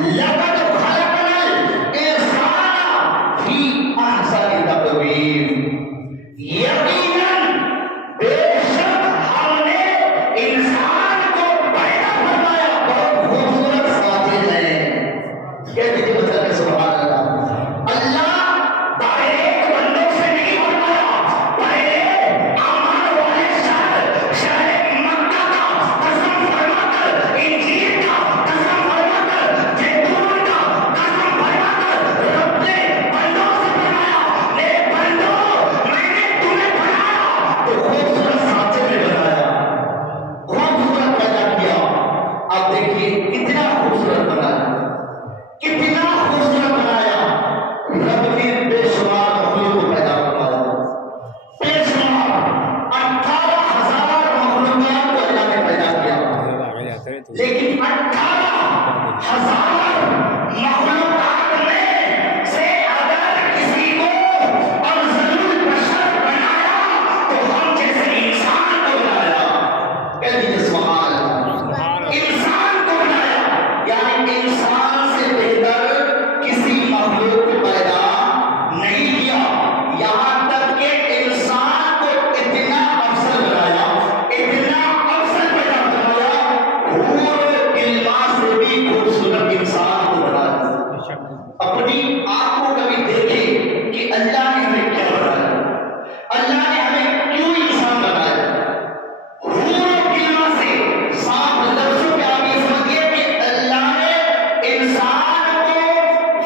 لقد خلقنا الانسان فی احسن تقویم، یقیناً بے شک ہم نے انسان کو پیدا فرمایا بہت خوبصورت ساجد ہے. کہہ دیجیے بچہ سبحان اللہ. اللہ ڈائریکٹ بندوں سے نہیں فرمایا، پہلے امان والے شہر مکہ کا قسم فرما کر، انجیل کا قسم فرما کر، زبور کا قسم فرما کر رب نے بندوں سے فرمایا اے بندو میں نے تمہیں بنایا تو خوبصورت سانچے میں بنایا، خوبصورت پیدا کیا. اب دیکھیے کتنا خوبصورت بنایا، کتنا خوبصورت بنایا. رب نے بے شمار مخلوق کو پیدا فرمایا، بے شمار 18,000 مخلوقات کو اللہ نے پیدا کیا. لیکن 18,000 مخلوقات میں سے اگر کسی کو افضل البشر بنایا تو ہم جیسے انسان کو بنایا. کہہ دیجیے سبحان اللہ. انسان کو بنایا، یعنی انسان سے بہتر کسی مخلوق کو پیدا نہیں کیا. یہاں تک کہ انسان کو اتنا افضل بنایا، اتنا افضل پیدا فرمایا، حور کلمہ سے بھی خوبصورت انسان کو بنایا. اپنی آنکھوں کبھی دیکھیں کہ اللہ نے ہمیں کیا بنایا، اللہ نے ہمیں کیوں انسان بنایا. حور کلمہ سے صاف لفظوں پہ آپ یہ سمجھیے کہ اللہ نے انسان کو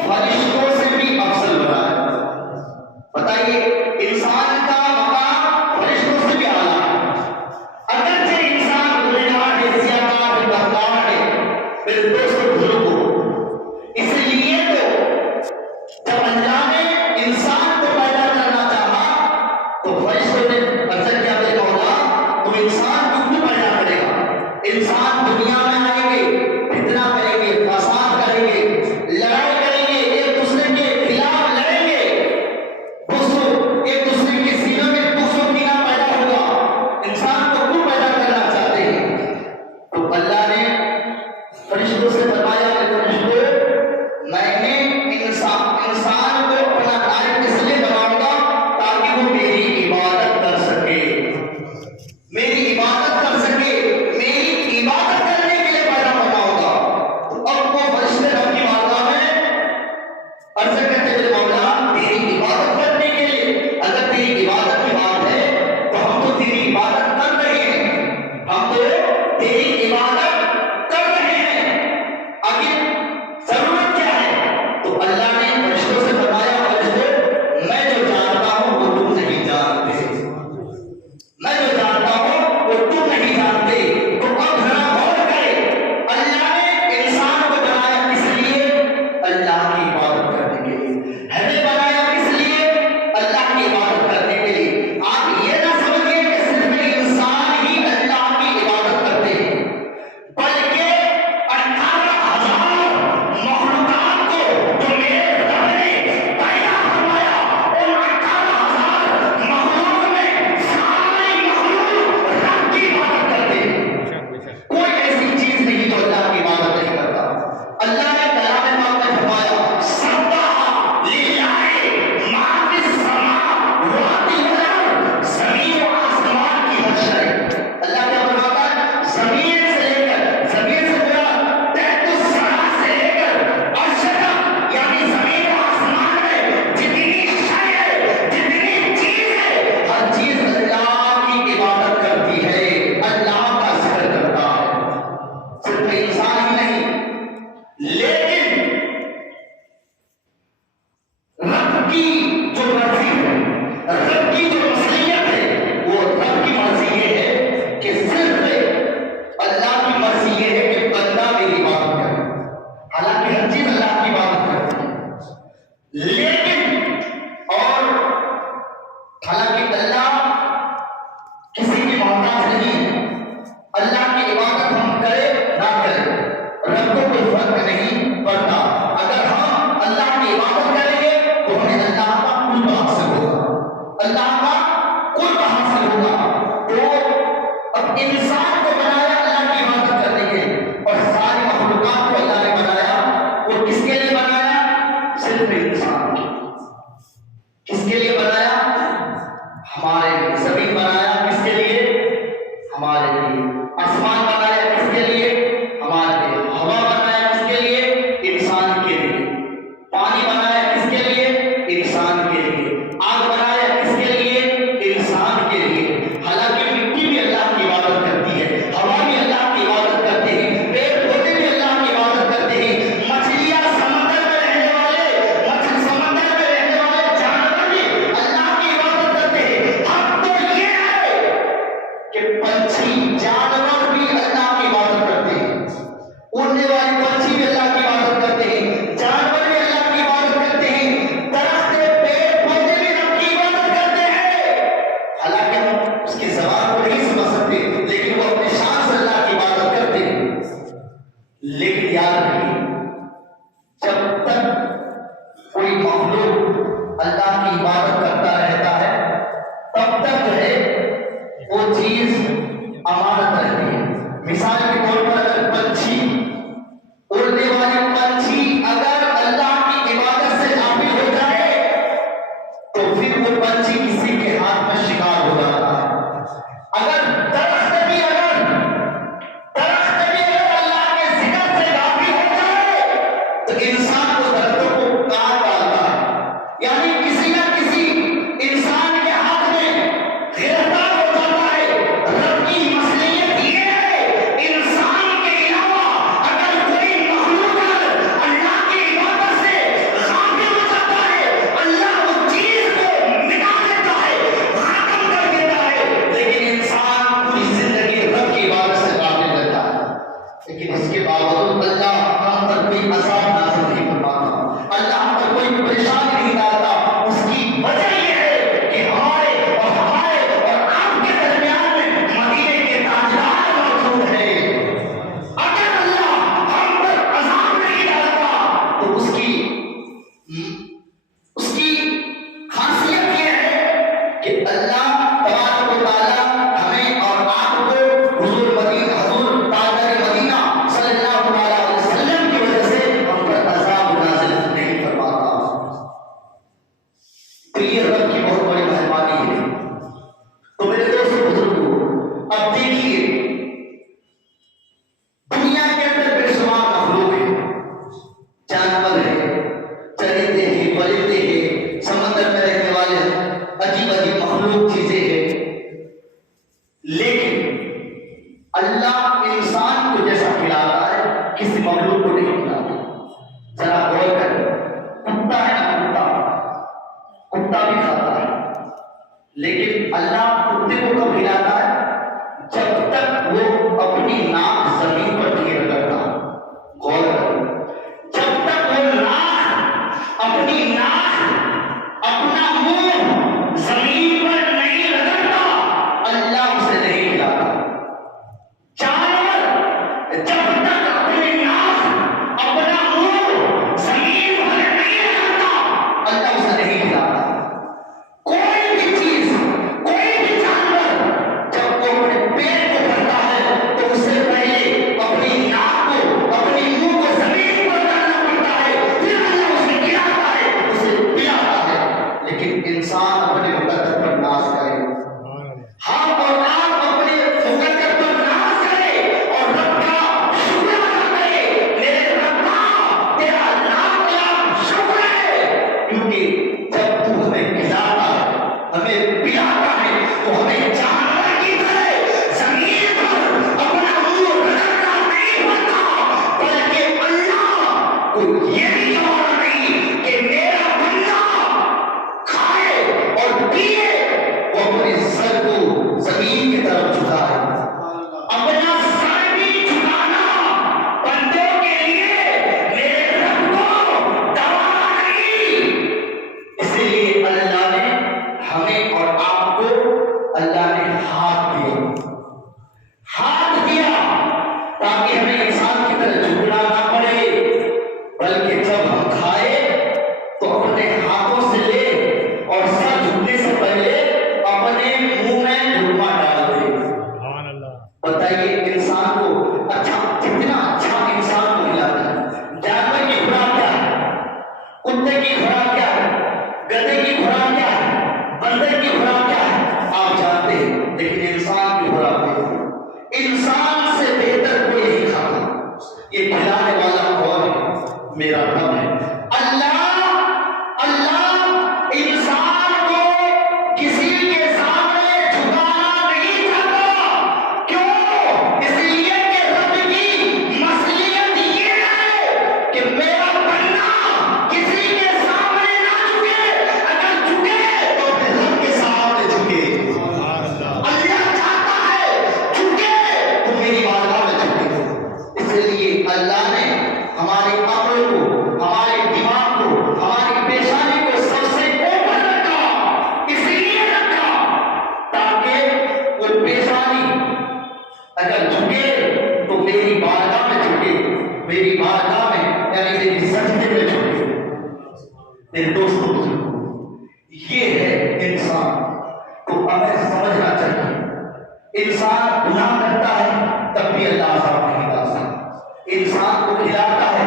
فرشتوں سے بھی افضل بنایا. بتائیے انسان کا مقام فرشتوں سے بھی اعلیٰ ہے. اگرچہ انسان گنہگار ہے، زیادہ ہے، بدکار ہے، میرے دوستوں بزرگوں، اس لیے تو جب اللہ نے انسان کو پیدا کرنا چاہا تو فرشتوں نے عرض کیا، دیکھا ہوگا تم انسان کو کیوں پیدا کرے گا. انسان دنیا میں آئیں گے، فتنہ کریں گے، فساد کریں گے، لڑائی کریں گے، ایک دوسرے کے خلاف لڑیں گے، ایک دوسرے کے سینوں میں بغض و کینہ پیدا ہوگا. انسان کو کیوں پیدا کرنا چاہتے ہیں؟ تو اللہ نے فرشتوں سے فرمایا کہ فرشتوں میں نے انسان کو اپنا لائق اس لیے بناؤں گا تاکہ وہ میری عبادت کر سکے، میری عبادت کر سکے، میری عبادت کرنے کے لیے پیدا فرماؤں گا. تو اب وہ فرشتے رب کی بارگاہ میں عرض کرتے ہیں مولا تیری عبادت کرنے کے لیے، اگر تیری عبادت کی بات ہے تو ہم تو تیری عبادت کر رہے ہیں، ہم تو تیری عبادت کر رہے ہیں، آخر ضرورت کیا ہے؟ تو اللہ نے فرشتوں سے فرمایا فرشتوں میں جو جانتا ہوں وہ تم نہیں جانتے، میں جو جانتا ہوں وہ تم نہیں جانتے. تو اب ذرا غور کرے، اللہ نے انسان کو بنایا کس لیے؟ اللہ کی عبادت کرنے کے لیے. ہمیں بنایا کس لیے؟ اللہ کی عبادت کرنے کے لیے. آپ یہ نہ سمجھیے کہ صرف انسان ہی اللہ کی عبادت کرتے ہیں، بلکہ 18,000 مخلوقات کو جو میرے رب نے پیدا فرمایا، ان 18,000 مخلوق میں ساری مخلوق رب کی عبادت کرتے ہیں. کوئی ایسی چیز نہیں جو اللہ کی عبادت نہیں کرتا. اللہ نے کلام پاک میں فرمایا سبح للہ ما فی السماوات والارض، زمین و آسمان کی ہر شے. اللہ کیا فرماتا ہے؟ زمین سے لے کر، زمین سے پورا تحت الثرى سے لے کر عرش تک، یعنی زمین و آسمان میں جتنی شے ہے، جتنی چیز ہے، ہر چیز اللہ کی عبادت کرتی ہے، اللہ کا ذکر کرتا ہے. صرف انسان ہی نہیں، لیکن کس کے لیے بنایا؟ ہمارے لیے. زمین بنایا کس کے لیے؟ ہمارے لیے. آسمان بنایا کس کے لیے؟ ہمارے لیے. ہوا بنایا کس کے لیے؟ انسان کے لیے. پانی بنایا کس کے لیے؟ انسان کے لیے. آگ بنایا کس کے لیے؟ انسان کے لیے. حالانکہ مٹی بھی اللہ کی عبادت کرتی ہے، ہوا بھی اللہ کی عبادت کرتے ہیں، پیڑ پودے بھی اللہ کی عبادت کرتے ہیں، مچھلیاں سمندر میں رہنے والے سمندر میں رہنے والے جانور بھی اللہ کی عبادت کرتے ہیں. حق تو یہ ہے کہ پنچھی جانور بھی اللہ کی عبادت کرتے ہیں، اڑنے والی پنچھی بھی اللہ کی عبادت کرتے ہیں، جانور بھی اللہ کی عبادت کرتے ہیں، درخت پیڑ پودے بھی رب کی عبادت کرتے ہیں. حالانکہ ہم اس کی زبان کو نہیں سمجھ سکتے، لیکن وہ اپنے شان سے اللہ کی عبادت کرتے ہیں. لیکن یاد رکھیے، جب تک کوئی مخلوق اللہ کی عبادت کرتا رہتا ہے تب تک جو ہے وہ چیز امانت رہتی ہے. مثال کے طور پر اگر پنچھی، اڑنے والی پنچھی اگر اللہ کی عبادت سے غافل ہو جائے تو پھر وہ پنچھی کسی کے ہاتھ میں شکار ہو جاتا ہے. اگر درخت بھی اگر اللہ کے ذکر سے غافل ہو جائے تو انسان کو درختوں کو کاٹ ڈالتا ہے، یعنی کسی نہ کسی انسان کے ہاتھ میں گرفتار ہو جاتا ہے. رب کی مصلحت یہ ہے، انسان کے علاوہ اگر کوئی مخلوق اللہ کی عبادت سے غافل ہو جاتا ہے، اللہ اس چیز کو مٹا دیتا ہے، ختم کر دیتا ہے. لیکن انسان پوری زندگی رب کی عبادت سے غافل رہتا ہے. لیکن اس کے باوجود اللہ ہم پر کوئی عذاب نازل نہیں فرماتا، اللہ ہم پر کوئی پریشانی نہیں ڈالتا. اس کی وجہ یہ ہے کہ ہمارے اور آپ کے درمیان میں مدینے کے تاجدار موجود ہیں. اگر اللہ ہم پر عذاب نہیں ڈالتا تو اس کی خاصیت یہ ہے کہ اللہ تبارک و تعالیٰ ہمیں اور آپ کو حضور تاجدار مدینہ صلی اللہ علیہ وسلم کی وجہ سے ہم پر عذاب نازل نہیں فرماتا. تو یہ رب کی بہت بڑی مہربانی ہے. تو میرے دوستوں بزرگوں، اب دیکھیے دنیا کے اندر بے شمار مخلوق ہیں، جانور ہیں، چرندے ہیں، پرندے ہیں، سمندر میں رہنے والے عجیب عجیب مخلوق چیزیں ہیں. لیکن اللہ انسان کو جیسا کھلاتا ہے کسی مخلوق کو نہیں کھلاتا. ذرا غور کریں، کتا ہے نا، کتا بھی کھاتا ہے، لیکن اللہ کتے کو کب کھلاتا ہے؟ جب تک وہ اپنی ناک زمین پر نہیں رگڑتا. غور کریں، جب تک وہ اپنی ناک اپنا منہ زمین پر نہیں رگڑتا اللہ اسے نہیں کھلاتا. جانور جب تک اپنی ناک اپنا منہ زمین پر نہیں رگڑتا اللہ اسے نہیں کھلاتا. کوئی بھی چیز، کوئی بھی جانور جب وہ اپنے پیٹ کو بھرتا ہے تو اس سے پہلے اپنی ناک کو، اپنی منہ کو زمین پر ڈالنا پڑتا ہے، پھر اللہ اسے کھلاتا ہے، اسے پلاتا ہے. لیکن انسان اپنے مقدر پر ناز کرے، ہم اور آپ اپنے مقدر پر ناز کرے اور رب کا شکر ادا کرے. میرے رب کا تیرا لاکھ شکر ہے، کیونکہ جب تو ہمیں کھلاتا ہے، ہمیں پلاتا ہے تو ہمیں جانور کی طرح زمین پر اپنا منہ رگڑنا نہیں پڑتا، بلکہ اللہ کو یہ بھی گوارا نہیں کہ میرا بندہ کھائے اور پیے، وہ اپنے سر کو زمین کی طرف جھکائے. اپنا سر بھی جھکانا بندوں کے لیے میرے رب کو گوارا نہیں. اسی لیے اللہ نے ہمیں اور آپ کو اللہ نے ہاتھ دیا تاکہ ہمیں انسان کی طرح جھکنا نہ پڑے، بلکہ جب ہم کھائے تو اپنے ہاتھوں سے لے اور سر جھکنے سے پہلے اپنے منہ میں لقمہ ڈال دے. بتائیے انسان کو اچھا، کتنا اچھا انسان کو ملاتا ہے. جانور کی خوراک کیا ہے؟ کتے کی خوراک کیا ہے؟ گدھے کی خوراک کیا ہے؟ بندر کی خوراک کیا ہے؟ آپ جانتے ہیں، لیکن انسان کی خوراک نہیں، انسان سے بہتر کوئی نہیں کھاتا۔ یہ کھلانے والا کون ہے؟ میرا رب ہے اللہ۔ اللہ انسان کو کسی کے سامنے جھکانا نہیں چاہتا۔ کیوں؟ اس لیے کہ رب کی مصلحت یہ ہے کہ میرا بندہ کسی کے سامنے نہ جھکے، اگر جھکے تو پھر رب کے سامنے جھکے۔ اللہ چاہتا ہے جھکے تو میری بارگاہ میں جھکے۔ اس لیے اللہ نے ہمارے عقل کو، ہمارے دماغ کو، ہماری پیشانی کو سب سے اوپر رکھا۔ اس لیے رکھا تاکہ وہ پیشانی اگر جھکے تو میری بارگاہ میں جھکے، میری بارگاہ میں یعنی میری سجدے میں جھکے۔ میرے دوستوں، یہ ہے انسان کو ہمیں سمجھنا چاہیے۔ انسان گناہ کرتا ہے تب بھی اللہ صاحب نہیں کرتا۔ انسان کو کھلاتا ہے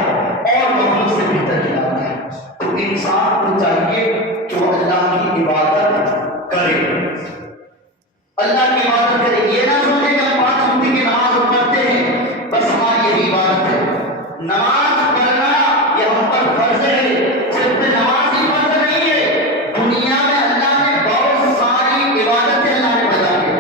اور محمد سے بہتر کھلاتا ہے، تو انسان کو چاہیے کہ وہ اللہ کی عبادت کرے، اللہ کی عبادت کرے۔ یہ نہ سوچے کہ ہم 5 وقت کی نماز پڑھتے ہیں بس ہماری یہی عبادت ہے۔ نماز پڑھنا یہ ہم پر فرض ہے، صرف نماز ہی فرض نہیں ہے۔ دنیا میں اللہ نے بہت ساری عبادتیں اللہ نے بتا دی۔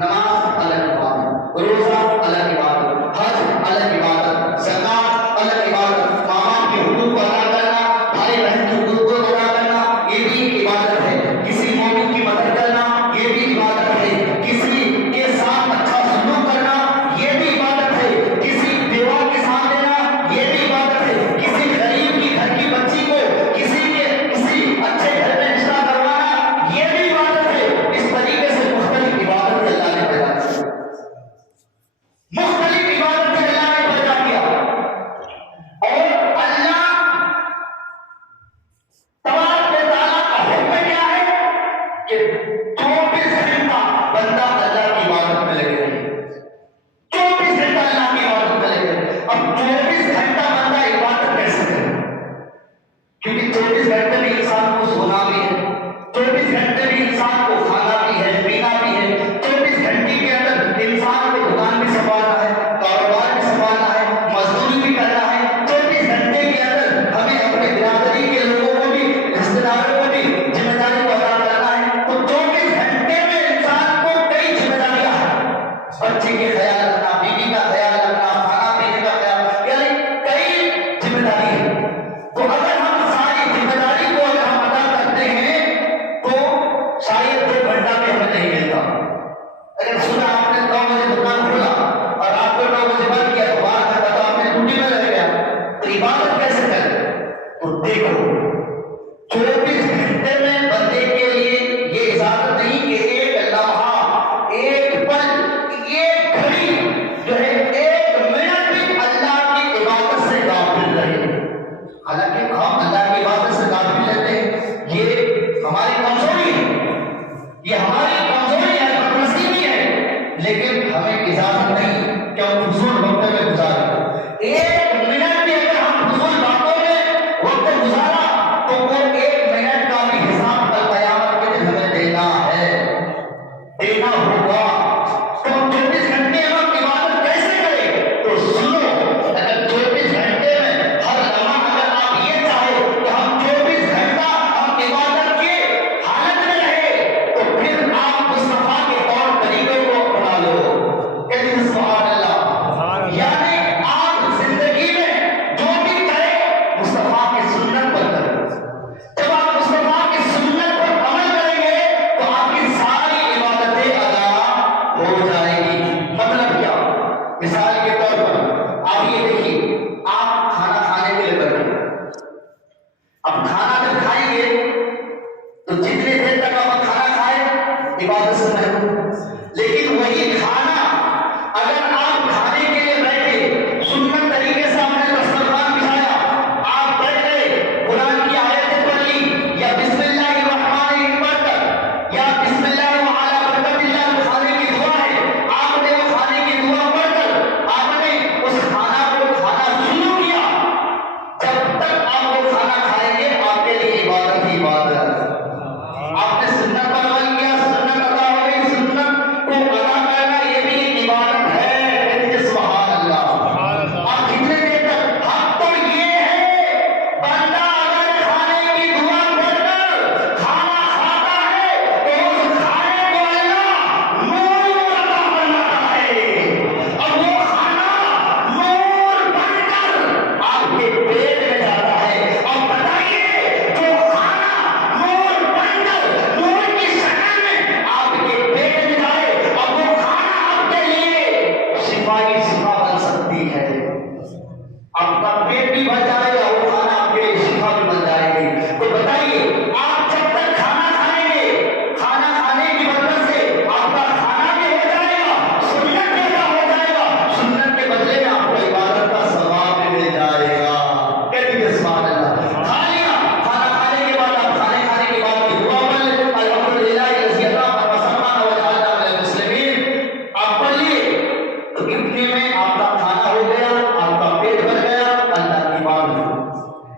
نماز الگ عبادت، روزہ الگ عبادت، حج الگ عبادت، زکات الگ عبادت، ماں باپ کے حقوق کو ادا کرنا، بھائی بہن کے حقوق کو ادا کرنا، یہ بھی ایک عبادت ہے۔ کسی مومن کی مدد کرنا یہ بھی عبادت ہے۔ کسی کے ساتھ اچھا سلوک کرنا یہ بھی عبادت ہے۔ کسی بیوہ کے ساتھ دینا یہ بھی عبادت ہے۔ کسی غریب کی گھر کی بچی کو کسی اچھے گھر میں رشتہ کروانا یہ بھی عبادت ہے۔ اس طریقے سے مختلف عبادت اللہ نے پیدا کی، مختلف عبادت اللہ نے پیدا کیا۔ اور اللہ تبارک و تعالیٰ کا حکم کیا ہے کہ 24 گھنٹہ بندہ اللہ کی عبادت میں لگے رہے۔ 24 گھنٹہ اللہ کی عبادت میں لگے رہے۔ اب 24 گھنٹہ بندہ عبادت کیسے کرے؟ کیونکہ 24 گھنٹے میں انسان کو سونا بھی ہے، 24 گھنٹے میں انسان کو کھانا بھی ہے، پینا بھی ہے، 24 گھنٹے کے اندر انسان کو دکان بھی سنبھالنا ہے، کاروبار بھی سنبھالنا ہے، مزدوری بھی کرنا ہے۔ 24 گھنٹے کے اندر ہمیں اپنے برادری کے لوگوں کو بھی، رشتے داروں کو بھی ذمہ داری کو ادا کرنا ہے۔ تو 24 گھنٹے میں انسان کو کئی ذمہ داریاں ہیں، بچے کے خیال رکھنا، بیوی کا خیال رکھنا، کھانا پینے کا خیال، یعنی کئی ذمہ داری ہے۔ تو اگر ہم ساری ذمہ داری کو اگر ہم ادا کرتے ہیں تو شاید 2 گھنٹہ بھی ہمیں نہیں ملتا۔ اگر صبح آپ نے 9 بجے دکان کھولا اور آپ کو 9 بجے بند کیا تو 12 گھنٹہ تو آپ نے ڈیوٹی میں رہ گیا، تو عبادت کیسے کریں؟ تو دیکھو 24 گھنٹے میں بندے کے لیے یہ اجازت نہیں کہ ایک لمحہ، ایک پل، ایک گھڑی جو ہے 1 منٹ بھی اللہ کی عبادت سے غافل رہے۔ حالانکہ ہم اللہ کی عبادت سے غافل رہتے ہیں، یہ ہماری کمزوری ہے، یہ ہماری کمزوری ہے، بدنصیبی ہے، لیکن ہمیں اجازت نہیں کہ ہم فضول وقت میں گزاریں۔ 1 منٹ بھی اگر ہم فضول باتوں میں وقت گزارا تو وہ 1 منٹ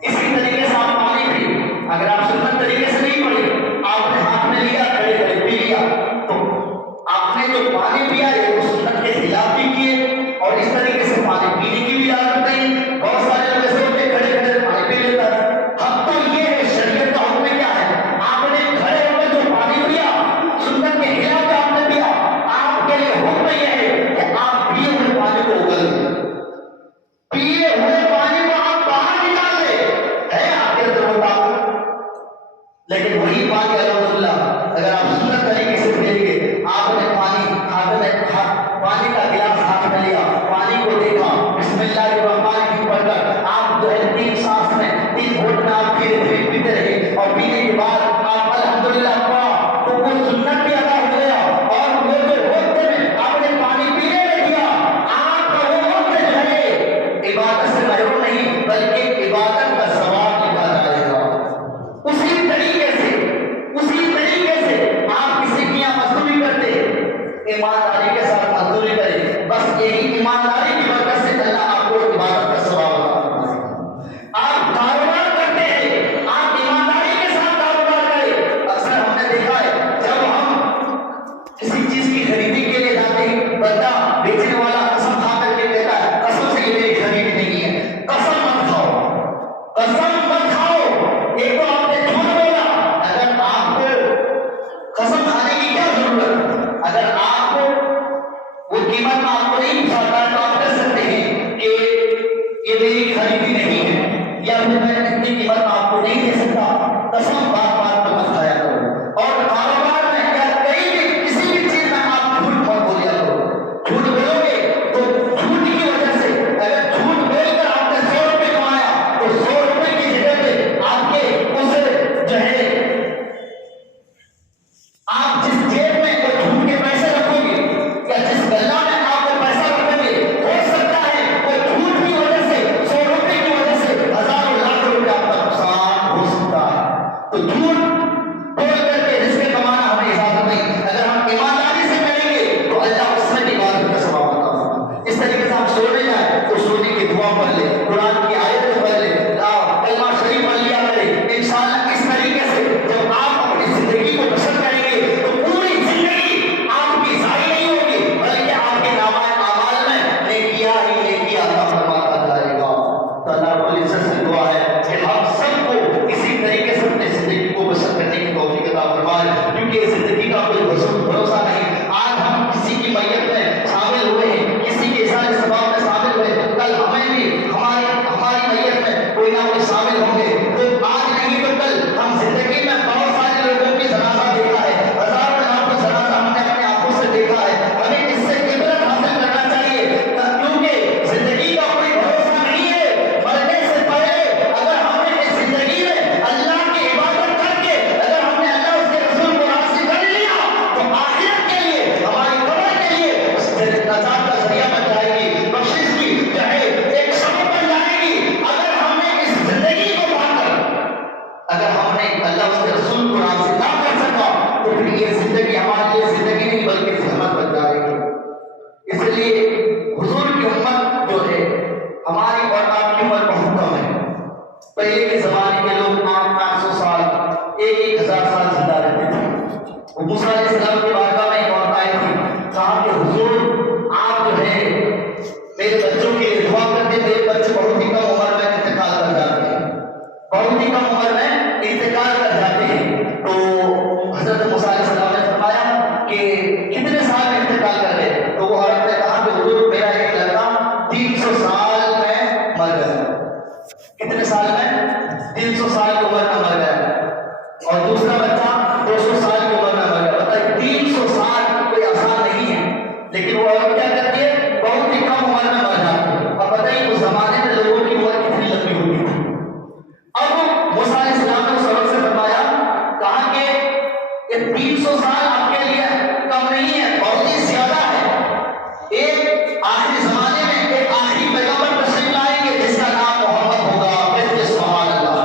اسی طریقے سے آپ پانی پی، اگر آپ سنت طریقے سے نہیں پڑے، آپ نے ہاتھ میں لیا کھڑے کھڑے پی لیا، تو آپ نے جو پانی پیا ہے وہ سنت کے خلاف بھی کیے، اور اس طریقے سے پانی پینے کی بھی عادت نہیں۔ بہت سارے لوگ ایسے ہوتے کھڑے کھڑے پانی پی لیتا ہے۔ حق تو یہ ہے، شریعت کا حکم کیا ہے؟ آپ نے کھڑے ہو کر جو پانی پیا سنت کے خلاف آپ نے پیا، آپ کے لیے حکم یہ ہے کہ آپ پیے ہوئے پانی کو اگل دیں، پیے ہوئے پانی کو آپ باہر نکال دیں، ہے آپ کے اندر وہ طاقت۔ لیکن وہی پانی الحمدللہ اگر آپ سنت طریقے سے پئیں گے، آپ نے پانی کا گلاس ہاتھ میں لیا، پانی کو دیکھا، بسم اللہ الرحمن الرحیم پڑھ کر آپ جو ہے 3 سانس میں 3 گھونٹ میں آپ دھیرے دھیرے پیتے رہے، اور پینے کے بعد آپ الحمدللہ پڑھا تو وہ سنت بھی ادا ہو گیا، اور وہ جو وقت میں آپ نے پانی پینے میں دیا، آپ کا وہ وقت جو ہے عبادت سے محروم نہیں بلکہ عبادت کا ثواب لکھا جائے گا۔ اسی طریقے سے آپ کسی کی یہاں مزدوری کرتے، ایمانداری کے ساتھ مزدوری کریں، بس یہی ایمانداری کی برکت سے اللہ آپ کو عبادت کا ثواب عطا فرمائے گا۔ آپ کاروبار کرتے ہیں، آپ ایمانداری کے ساتھ کاروبار کریں۔ اکثر ہم نے دیکھا ہے جب ہم کسی چیز کی خریدی کے لیے جاتے ہیں، بندہ بیچنے والا قسم کھا کر کے کہتا ہے قسم سے یہ میری خرید نہیں ہے، قسم مت کھاؤ، قسم مت کھاؤ۔ ایک تو آپ نے جھوٹ بولا، اگر آپ کو قسم کھانے کی کیا ضرورت؟ اگر آپ کو وہ قیمت میں آپ کو نہیں پوچھاتا تو آپ کہہ سکتے ہیں کہ یہ میری خریدی نہیں ہے، یا پھر میں اتنی قیمت آپ کو نہیں دے سکتا۔ قسم بات بات پر مت کھایا کرو، اور کاروبار میں یا کہیں بھی کسی بھی چیز میں آپ جھوٹ مت بولیا کرو۔ جھوٹ بولو گے تو جھوٹ کی وجہ سے اگر جھوٹ بول کر آپ نے 100 روپے کمایا تو 100 روپے کی جگہ پہ آپ کے اس جو ہے آپ جس جیب میں وہ جھوٹ کے پیسے رکھو گے یا جس گلا میں آپ وہ پیسہ رکھو گے، ہو سکتا ہے وہ جھوٹ کی وجہ سے 100 روپے کی وجہ سے ہزاروں لاکھ روپے آپ کا نقصان ہو سکتا ہے۔ تو جھوٹ بول کر کے رزق کمانا ہمیں اجازت نہیں۔ اگر ہم ایمانداری سے کریں گے تو اللہ اس میں عبادت کا ثواب عطا فرمائے گا۔ اس طریقے سے ہم سونے جائیں تو سونے کی دعا پڑھ لیں، قرآن کی آیت پڑھ لیں، کلمہ شریف پڑھ لیا کریں۔ انشاءاللہ اس طریقے سے جب آپ اپنی زندگی کو بسر کریں گے تو پوری زندگی آپ کی ضائع نہیں ہوگی بلکہ آپ کے نامہ اعمال میں نیکیاں ہی نیکیاں عطا فرماتا جائے گا۔ تو اللہ رب العزت سے دعا ہے کہ ہم سب کو اسی طریقے سے اپنی زندگی کو بسر کرنے کی توفیق عطا فرمائے، کیونکہ زندگی کا کوئی بھروسہ نہیں۔ آج ہم کسی کی میت میں شامل ہوئے ہیں، کسی کے اظہار ثواب میں شامل ہوئے، کل ہمیں بھی ہماری میت میں کوئی نہ کوئی شامل ہوں گے۔ تو آج نہیں تو کل ہم زندگی میں بہت سارے لوگوں کی جنازہ دیکھا ہے، ہزاروں لاکھوں جنازہ ہم نے اپنے آنکھوں سے دیکھا ہے۔ ہمیں اس سے عبرت حاصل کرنا چاہیے، کیونکہ زندگی کا کوئی بھروسہ نہیں ہے۔ مرنے سے پہلے اگر ہم نے اس زندگی میں اللہ کی عبادت کر کے اگر ہم نے اللہ اس کے رسول کو راضی کر لیا تو آخرت کے لیے ہماری قبر کے لیے اس نجات کا ذریعہ بن جائے گی، بخشش کی چاہے ایک سبب بن جائے گی۔ اگر ہم نے اس زندگی کو پا کر اگر ہم نے اللہ اس کے رسول کو راضی نہ کر سکا تو پھر یہ زندگی ہمارے لیے زندگی نہیں بلکہ زحمت بن جائے گی۔ اس لیے حضور کی امت جو ہے ہماری اور آپ کی عمر بہت کم ہے۔ پہلے کے زمانے کے لوگ 800 سال 1000 سال زندہ رہتے تھے۔ موسیٰ علیہ السلام کی بارگاہ میں ایک عورت آئی تھی، کہا کہ حضور آپ جو ہے میرے بچوں کے لیے دعا کرتے، میرے بچے بہت ہی کم عمر میں انتقال کر جاتے ہیں، بہت ہی کم عمر میں انتقال کر جاتے ہیں۔ تو حضرت موسیٰ علیہ السلام نے فرمایا کہ کتنے سال میں انتقال کر گئے؟ تو وہ عورت نے کہا کہ حضور میرا ایک لڑکا 300 سال میں مر گیا۔ کتنے سال میں؟ 300 سال کی عمر میں مر گیا، اور دوسرا بچہ 200 سال کی عمر میں مر گیا۔ بتائیے 300 سال کوئی آسان نہیں ہے، لیکن وہ عورت کیا کرتی ہے؟ بہت ہی کم عمر میں مر جاتی ہے۔ اور بتائیے اس زمانے میں لوگوں کی عمر کتنی لمبی ہوتی تھی۔ اب موسیٰ علیہ السلام نے اس عورت سے فرمایا، کہا کہ یہ 300 سال آپ کے لیے کم نہیں ہے، بہت ہی زیادہ ہے۔ ایک آخری زمانے میں ایک آخری پیغمبر تشریف لائیں گے جس کا نام محمد ہوگا۔ سبحان اللہ،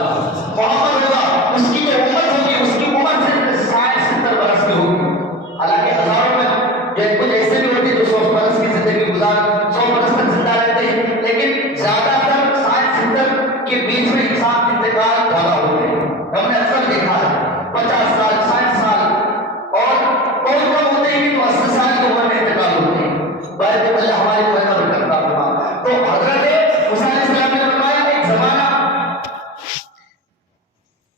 محمد ہوگا، اس کی جو امت ہوگی اس کی عمر صرف 60-70 برس کی ہوگی۔ حالانکہ ہزاروں میں جو کچھ ایسے بھی ہوتے ہیں جو 100 برس کی زندگی گزار 100 برس تک زندہ رہتے ہیں، لیکن زیادہ تر 60-70 کے بیچ میں انسان انسان انتقال زیادہ ہوتے ہیں. ہم نے اکثر دیکھا ہے 50 سال 60 سال اور کون کم ہوتے ہیں تو 80 سال کی عمر میں انتقال ہوتے ہیں. بھائی تو اللہ ہماری مدد کرتا تھا. تو حضرت موسیٰ علیہ السلام نے فرمایا ایک زمانہ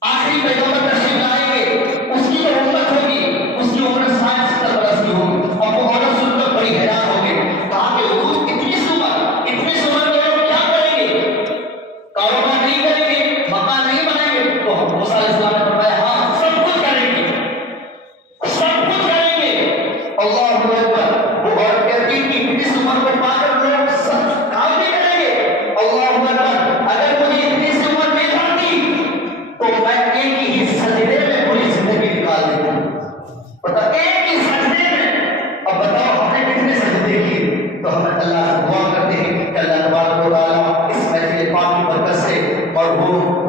آخری پیغمبر تشریف لائیں گے, اس کی جو امت ہوگی اس کی عمر 60-70 برس کی ہوگی, اور وہ عورت سن کر بڑی حیران ہو گئی. کہا کہ حضور اتنی سی عمر میں لوگ کیا کریں گے, کاروبار نہیں کریں گے, مکان نہیں بنائیں گے. تو موسیٰ علیہ السلام نے فرمایا ہاں سب کچھ کریں گے, سب کچھ کریں گے. اللہ اکبر. وہ عورت کہتی کہ اتنی سی عمر کو پا کر لوگ سب کام بھی کریں گے. اللہ اکبر. اگر مجھے اتنی سی عمر مل جاتی تو میں ایک ہی سجدے میں پوری زندگی نکال دیتا. پتہ ایک ہی سجدے میں. اب بتاؤ ہم نے کتنے سجدے کیے. تو ہم اللہ سے دعا کرتے ہیں کہ اللہ تبارک و تعالیٰ اس محفل پاک کی برکت سے مرحوم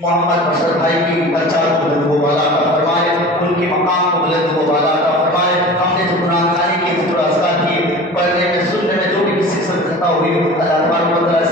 محمد اشرف بھائی کی بچہ کو بلند و بالا عطا فرمائے, ان کی مقام کو بلند و بالا عطا فرمائے. ہم نے جو قرآن خوانی کی, جو اذکار کیے, پڑھنے میں سننے میں جو بھی کسی سے خطا ہوئی, اللہ تبارک و تعالیٰ